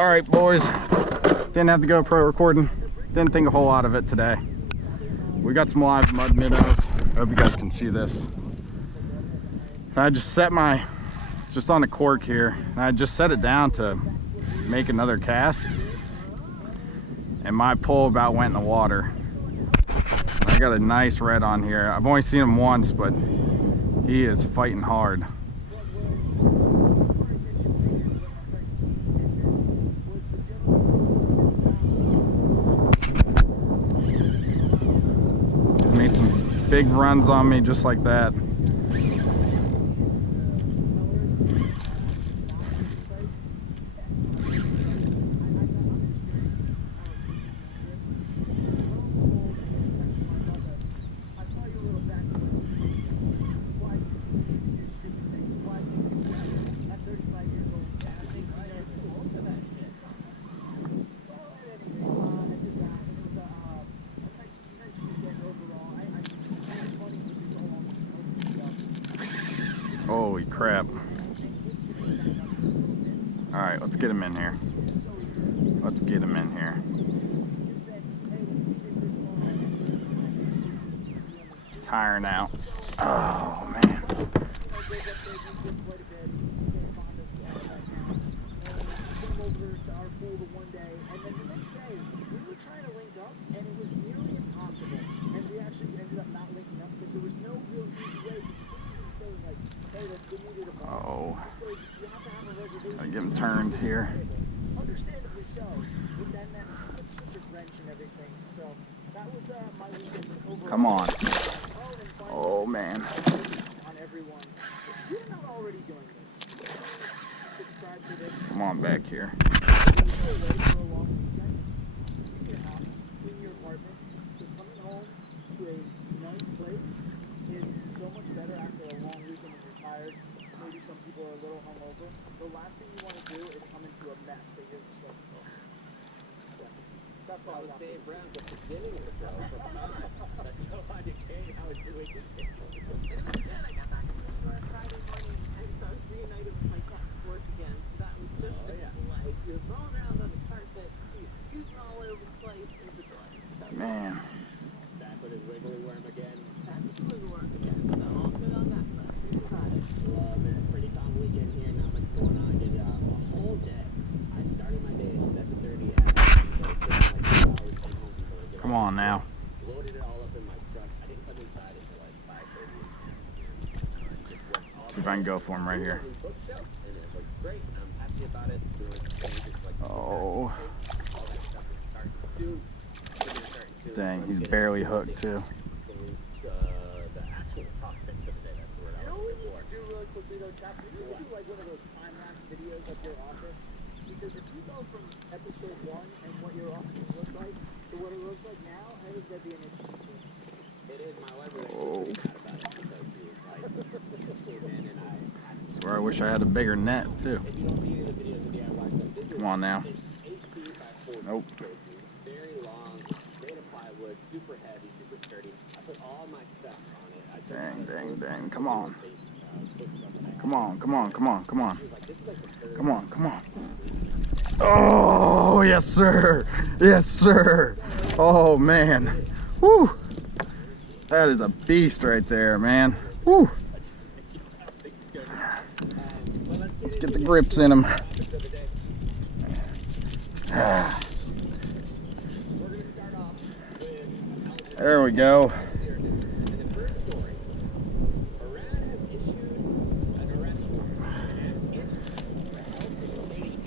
All right, boys. Didn't have the GoPro recording. Didn't think a whole lot of it today. We got some live mud minnows. I hope you guys can see this. I just set my, it's just on a cork here. And I just set it down to make another cast. And my pole about went in the water. I got a nice red on here. I've only seen him once, but he is fighting hard. Made some big runs on me just like that. Holy crap. All right, let's get him in here. Let's get him in here. Tiring out. Oh, man. Oh, I get him turned here. Understandably so. With that net, super wrench and everything. So that was my weekend overall. Come on. Oh man. On everyone. If you're not already doing this, subscribe to this. Come on back here. In your apartment, just coming home to a nice place is so much better after a long weekend when you're tired. Maybe some people are a little hungover. The last thing you want to do is come into a mess that you're just like, oh. So, that's all I was saying, Brown, at the beginning of the show. That's so hard to get how it's doing. It was good. I got back from the Friday morning and so I was reunited with my cat sports again. So that was just a delight. He was rolling around on the carpet, he was scooping all over the place. It was a delight. Man. Back with his wiggly worm again. Back with his wiggly worm again. So all good on that front. Well, man, pretty calm weekend here. Not much going on. Did a whole day. I started my day at 7:30. Come on now. Loaded it all up in my truck. I didn't come inside until like 5:30. See if I can go for him right here. And it was great. I'm happy about it. Oh. Dang, he's barely hooked too. Because if you go from episode 1 and what your office looked like to what it looks like now, I think that'd be an interesting thing. It is. My wife was actually mad about it because she was like, came in and I That's where I wish I had a bigger net too. If you don't see the videos of the DIY stuff, Come on now. it's 8 feet by 4 Nope. very long, made of plywood, super heavy, super sturdy. I put all my stuff on it. Dang. Come on. Come on. Come on. Oh, yes, sir. Yes, sir. Oh, man. Woo. That is a beast right there, man. Woo. Let's get the grips in him. There we go.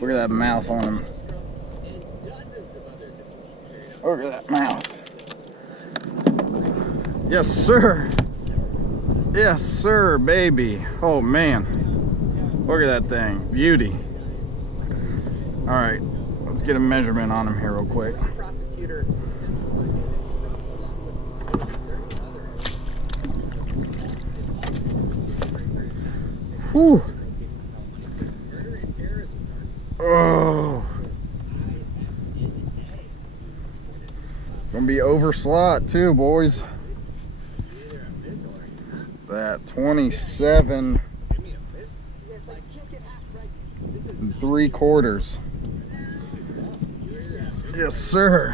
Look at that mouth on him. Look at that mouth. Yes, sir. Yes, sir, baby. Oh, man. Look at that thing. Beauty. All right. Let's get a measurement on him here real quick. Whew. Oh. Gonna be over slot too, boys. That 27 3/4. Yes, sir.